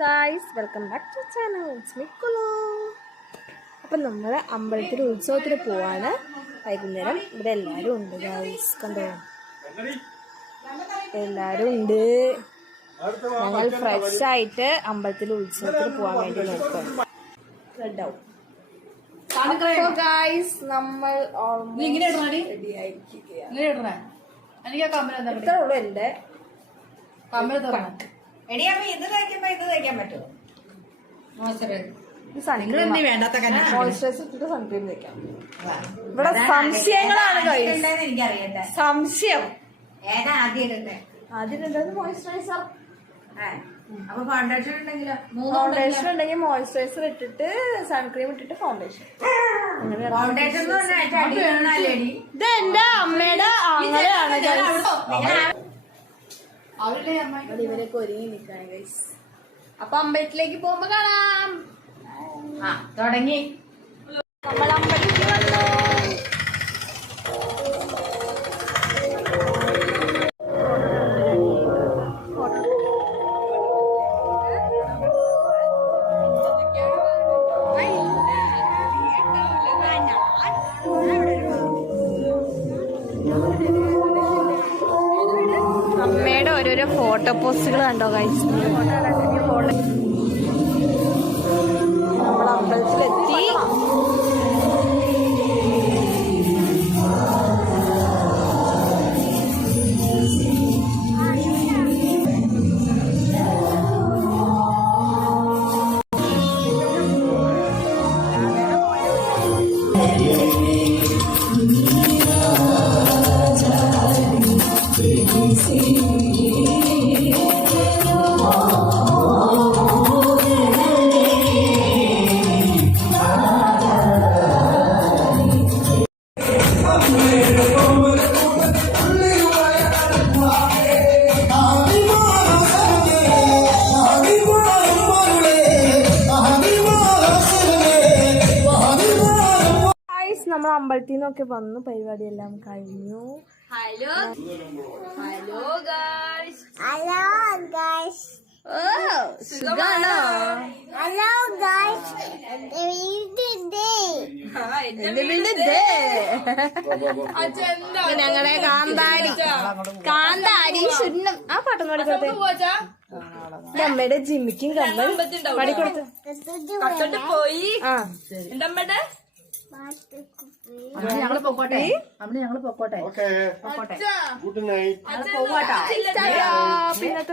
Guys, welcome back to channel. It's മിക്കുലു. അപ്പം നമ്മൾ അമ്പലത്തിൽ ഉത്സവത്തിന് പോവാണ്. വൈകുന്നേരം ഇവിടെ എല്ലാവരും ഉണ്ട് ഗായ്സ്, കണ്ടോ, എല്ലാവരും ഉണ്ട്. ഞങ്ങൾ ഫ്രഷ് ആയിട്ട് അമ്പലത്തിൽ ഉത്സവത്തിന് പോകാൻ വേണ്ടി നോക്കാം. റെഡാവും. അപ്പോൾ ഗായ്സ്, നമ്മൾ റെഡി ആയിരിക്കുകയാണ്. ഇത്രേ ഉള്ളൂ എൻ്റെ കണക്ക്. മോയ്സ്ചറൈസർ ഇട്ടിട്ട് സൺക്രീം തേക്കാം. ഇവിടെ സംശയങ്ങളാണ്. സംശയം ആദ്യം മോയ്സ്ചറൈസർ. ഫൗണ്ടേഷൻ ഉണ്ടെങ്കിൽ മോയ്സ്ചറൈസർ ഇട്ടിട്ട് സൺക്രീം ഇട്ടിട്ട് ഫൗണ്ടേഷൻ. ഇത് എന്റെ അമ്മയുടെ ആങ്ങളെയാണ്. ഇവരൊക്കെ ഒരുങ്ങി നിൽക്കാണ് ഗൈസ്. അപ്പൊ അമ്പലത്തിലേക്ക് പോകുമ്പോ കാണാം. തുടങ്ങി. നമ്മൾ അമ്പലത്തിൽ വന്നു. അമ്മയുടെ ഓരോരോ ഫോട്ടോ പോസ്റ്റുകൾ കണ്ടോ ഗൈസ്. നമ്മൾ അമ്പലത്തിലെത്തി. നമ്മൾ അമ്പലത്തിൽ നിന്നൊക്കെ വന്നു. പരിപാടിയെല്ലാം കഴിഞ്ഞു. Hello hello guys. Hello guys. ഓ, സുഖാണോ? Hello guys. ഞങ്ങളുടെ കാന്താരി ശുന്നം. ആ പാട്ടൊന്നും പാടിക്കൊടുത്തേ. അമ്മയുടെ ജിമ്മിക്കും കമ്മൽ പാടിക്കൊടുത്തു. പോയി. ആ, ഞങ്ങള് പൊക്കോട്ടെ. Good night. പിന്നത്തെ